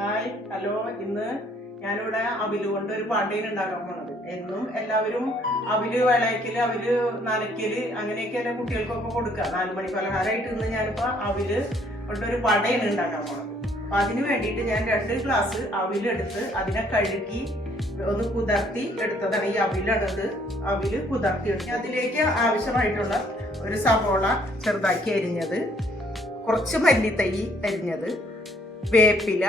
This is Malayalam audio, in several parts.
Hi hello. ഇന്ന് ഞാനിവിടെ അവില് കൊണ്ട് ഒരു പാട്ടീന് ഉണ്ടാക്കാൻ പോണത്. എന്നും എല്ലാവരും അവില് വിളയ്ക്കല്, അവില് നനയ്ക്കല്, അങ്ങനെയൊക്കെയല്ലേ കുട്ടികൾക്കൊക്കെ കൊടുക്കുക. 4 മണി പലഹാരമായിട്ട് ഇന്ന് ഞാനിപ്പോൾ അവില് കൊണ്ടൊരു പടയാണ് ഉണ്ടാക്കാൻ പോണത്. അപ്പം അതിന് വേണ്ടിയിട്ട് ഞാൻ 2 ഗ്ലാസ് അവിലെടുത്ത് അതിനെ കഴുകി ഒന്ന് കുതിർത്തി എടുത്തതാണ്. ഈ അവിലാണത്. അവില് കുതിർത്തി എടുത്ത് അതിലേക്ക് ആവശ്യമായിട്ടുള്ള ഒരു സവോള ചെറുതാക്കി അരിഞ്ഞത്, കുറച്ച് മല്ലിത്തൈ അരിഞ്ഞത്, വേപ്പില,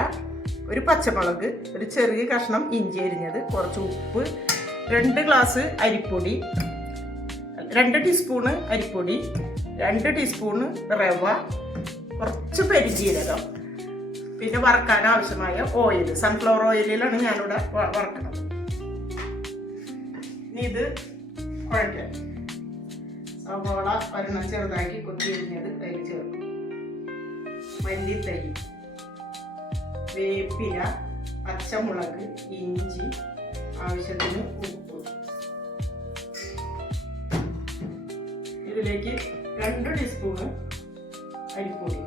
ഒരു പച്ചമുളക്, ഒരു ചെറിയ കഷ്ണം ഇഞ്ചി അരിഞ്ഞത്, കുറച്ച് ഉപ്പ്, 2 ഗ്ലാസ് അരിപ്പൊടി, 2 ടീസ്പൂണ് അരിപ്പൊടി, 2 ടീസ്പൂണ് റവ, കുറച്ച് പെരുംജീരകം, പിന്നെ വറക്കാൻ ആവശ്യമായ ഓയിൽ, സൺഫ്ലവർ ഓയിലാണ് ഞാനിവിടെ വറക്കുന്നത്. ഇനി ഇത് കുഴയ്ക്കാൻ സവോള ഒരെണ്ണം ചെറുതാക്കി കൊത്തി അരിഞ്ഞത് അതിൽ ചേർക്കും, മല്ലിത്തൈ, വേപ്പില, പച്ചമുളക്, ഇഞ്ചി, ആവശ്യത്തിന് ഉപ്പ്. ഇതിലേക്ക് 2 ടീസ്പൂണ് അരിപ്പൊടി,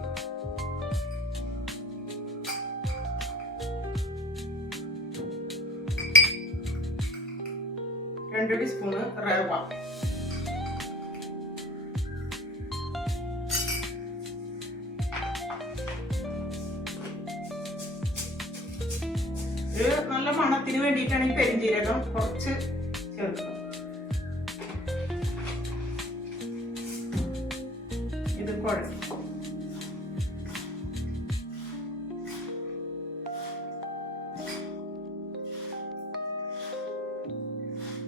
2 ടീസ്പൂണ് റവ, നല്ല മണത്തിന് വേണ്ടിയിട്ടാണ് ഈ പെരുംജീരകം കുറച്ച് ചേർക്കുന്നത്. ഇത് കുഴക്കും.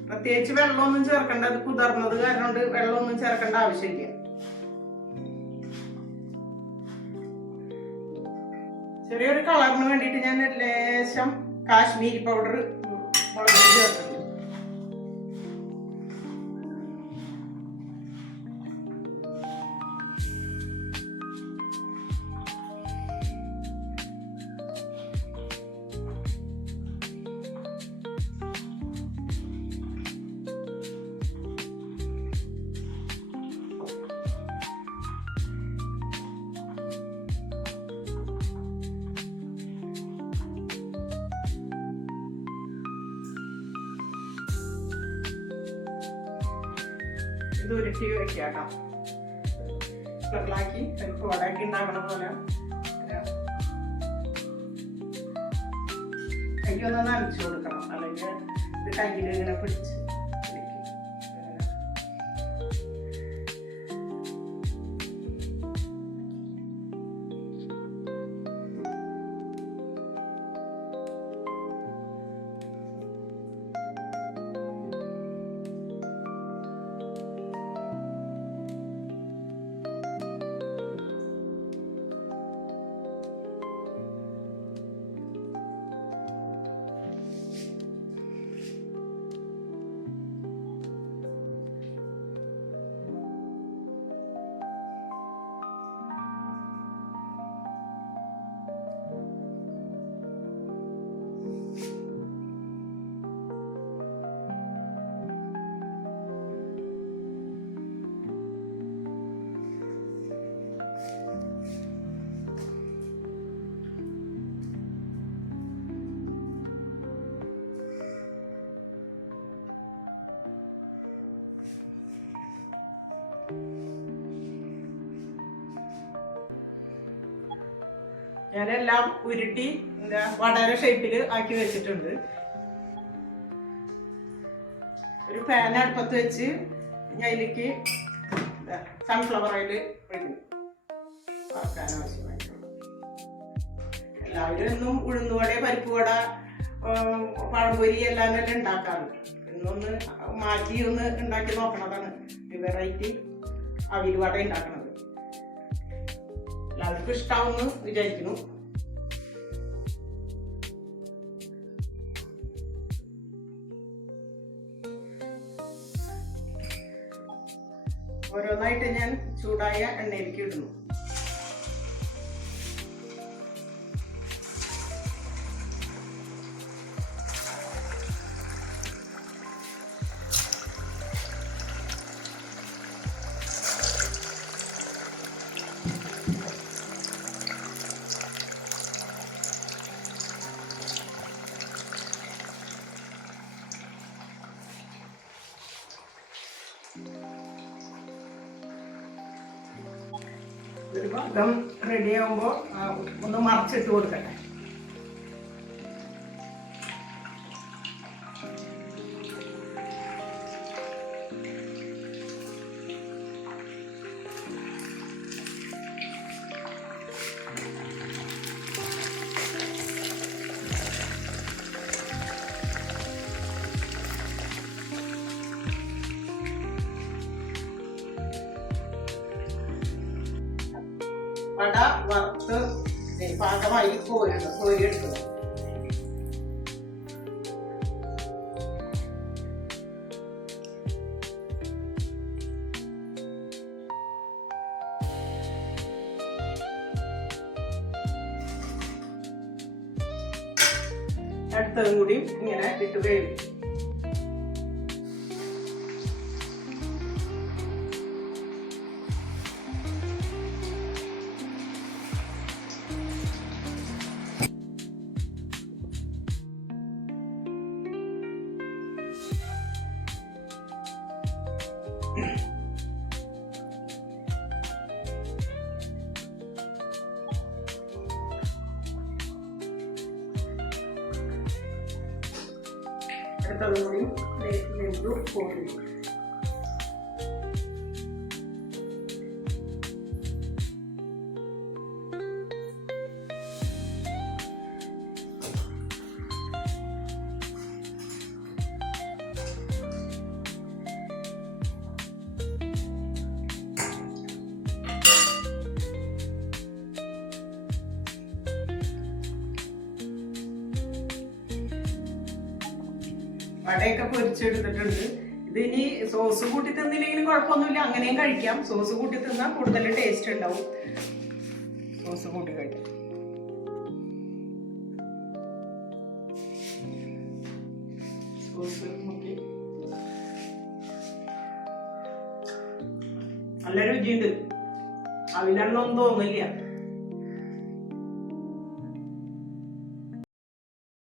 പ്രത്യേകിച്ച് വെള്ളമൊന്നും ചേർക്കണ്ട, അത് കുതിർന്നത് കാരണം കൊണ്ട് വെള്ളമൊന്നും ചേർക്കേണ്ട ആവശ്യമില്ല. ചെറിയൊരു കളറിന് വേണ്ടിയിട്ട് ഞാൻ ലേശം കാശ്മീരി പൗഡർ മുളക് ചേർക്കുന്നു. ഇത് ഉരുട്ടി വെക്കാട്ടോ, വെള്ളാക്കി പരിപ്പ് വടക്കി ഉണ്ടാക്കണ പോലെ. കൈയൊന്ന് നനച്ചു കൊടുക്കണം, അല്ലെങ്കിൽ ഇത് കയ്യിൽ ഇങ്ങനെ പിടിച്ച് ഞാനെല്ലാം ഉരുട്ടി വടര ഷേപ്പിൽ ആക്കി വെച്ചിട്ടുണ്ട്. ഒരു പാൻ അടുപ്പത്ത് വെച്ച് ഞാൻ അതിലേക്ക് സൺഫ്ലവർ ഓയിൽ ഒഴിക്കുന്നു, വറക്കാൻ ആവശ്യമായിട്ടുള്ള. എല്ലാവരും എന്നും ഉഴുന്നുവട, പരിപ്പുവട, പഴംപൊരി എല്ലാം തന്നെ ഉണ്ടാക്കാറുണ്ട്. ഇന്നൊന്ന് മാറ്റി ഒന്ന് ഉണ്ടാക്കി നോക്കണതാണ്, വെറൈറ്റി അവിൽ വട ഉണ്ടാക്കണത്. എല്ലാവർക്കും ഇഷ്ടാവുമെന്ന് വിചാരിക്കുന്നു. ഓരോന്നായിട്ട് ഞാൻ ചൂടായ എണ്ണയിലേക്ക് ഇടുന്നു. ഒരു ഭാഗം റെഡി ആകുമ്പോൾ ഒന്ന് മറച്ചിട്ട് കൊടുക്കട്ടെ. വട വറുത്ത് പാകമായി കോരിയെടുക്കുക. അടുത്തതും കൂടി ഇങ്ങനെ ഇട്ട് വേവിക്കും. അടുത്തതും കൂടി വെന്തു കോരി. വടയൊക്കെ പൊരിച്ചെടുത്തിട്ടുണ്ട്. ഇത് ഇനി സോസ് കൂട്ടി തിന്നില്ലെങ്കിലും കുഴപ്പമൊന്നുമില്ല, അങ്ങനെയും കഴിക്കാം. സോസ് കൂട്ടി തിന്നാൽ കൂടുതൽ ടേസ്റ്റ് ഉണ്ടാവും. സോസ് കൂട്ടി കഴിക്കാം. സോസ് കൂട്ടി നല്ല രുചിയുണ്ട്. അവിലെണ്ണൊന്നും തോന്നില്ല.